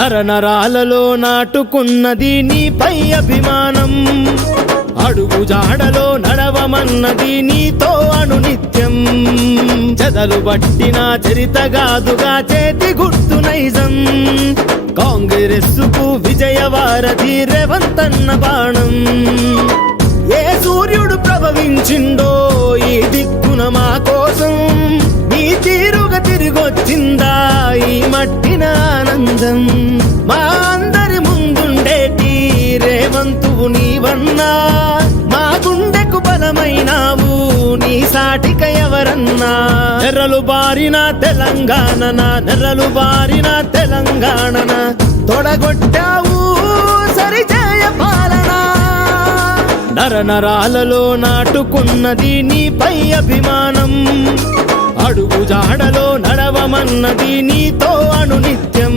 నరనరాలలో నాటుకున్నది నీపై అభిమానం, అడుగు జాడలో నడవమన్నది నీతో అనునిత్యం. చెదలు పట్టిన చరితగాదుగా చేతి గుర్తు నైజం, కాంగ్రెస్సుకు విజయవారధి రేవంతన్న బాణం. ఏ సూర్యుడు ప్రభవించిండో ఈ దిక్కున మా కోసం, నీ తీరుగా తిరిగొచ్చిందా ఈ మట్టిన ఆనందం. మా అందరి ముందుండేటి రేవంతువు నీవన్నా, మా గుండెకు బలమైనావు నీ సాటిక ఎవరన్నా. నెర్రలు బారిన తెలంగాణన, నెర్రలు బారిన తెలంగాణన తొడగొట్టావు సరిచేయ పాలన. నరనరాలలో నాటుకున్నది నీపై అభిమానం, అడుగు జాడలో నడవమన్నది నీతో అనునిత్యం.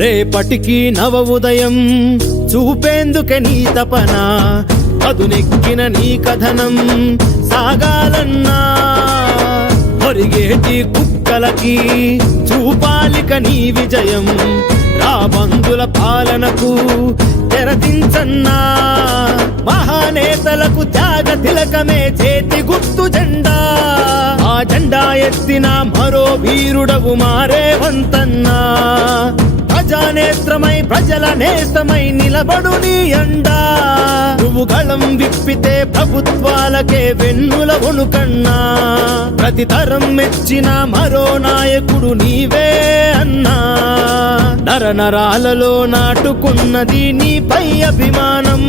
రేపటికి నవ ఉదయం చూపేందుకే నీ తపన, అదునెక్కిన నీ కథనం సాగాలన్నా. ఒరిగేటి కుక్కలకి చూపాలిక నీ విజయం, రాబందుల పాలనకు తెరదించన్నా. మహానేతలకు త్యాగ తిలకమే చేతి గుర్తు జెండా, ఆ జెండా ఎత్తిన మరో వీరుడవు మారేవంతన్నా. ప్రజానేత్రమై ప్రజల నేస్తమై నిలబడు నీ అండా, నువ్వు గళం విప్పితే ప్రభుత్వాలకే వెన్నుల వణుకన్నా. ప్రతి తరం మెచ్చిన మరో నాయకుడు నీవే అన్నా. నరనరాలలో నాటుకున్నది నీపై అభిమానం,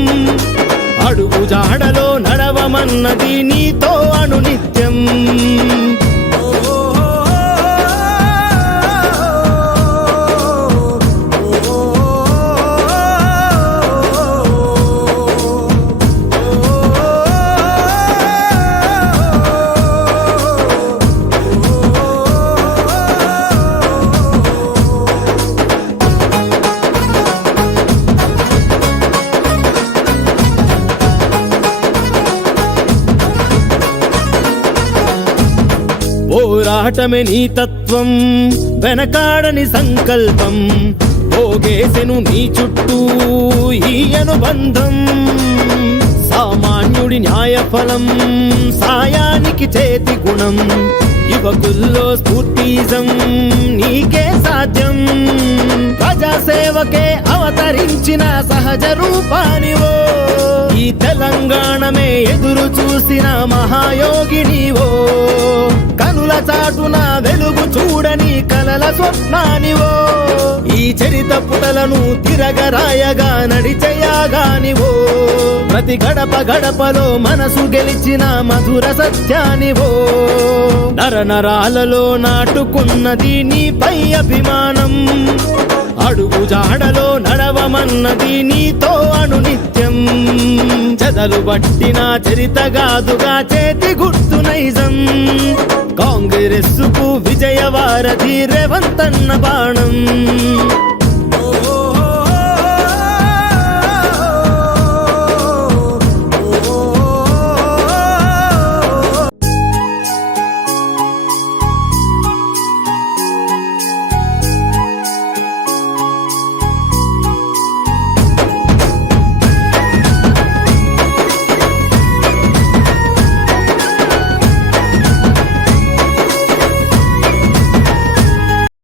అడుగు జాడలో నడవమన్నది నీతో అనునిత్యం. పోరాటమే నీ తత్వం, వెనకాడని సంకల్పం, పోగేసెను నీ చుట్టూ ఈ అనుబంధం. సామాన్యుడి న్యాయఫలం, సాయానికి చేతి గుణం, యువకుల్లో స్ఫూర్తిజం నీకే సాధ్యం. ప్రజాసేవకే అవతరించిన సహజ రూపానివో, ఈ తెలంగాణమే ఎదురు చూసిన మహాయోగినివో. కనుల చాటున వెలుగు చూడని కలల స్వప్నానివో, ఈ చరిత పుటలను తిరగరాయగా నడిచేయగానివో. ప్రతి గడప గడపలో మనసు గెలిచిన మధుర సత్యానివో. నరనరాలలో నాటుకున్నది నీపై అభిమానం, అడుగు జాడలో నడవమన్నది నీతో అనునిత్యం. చెదలు పట్టిన చరితగాదుగా చేతి గుర్తు నైజం, కాంగ్రెస్సుకు విజయవారధి రేవంతన్న బాణం.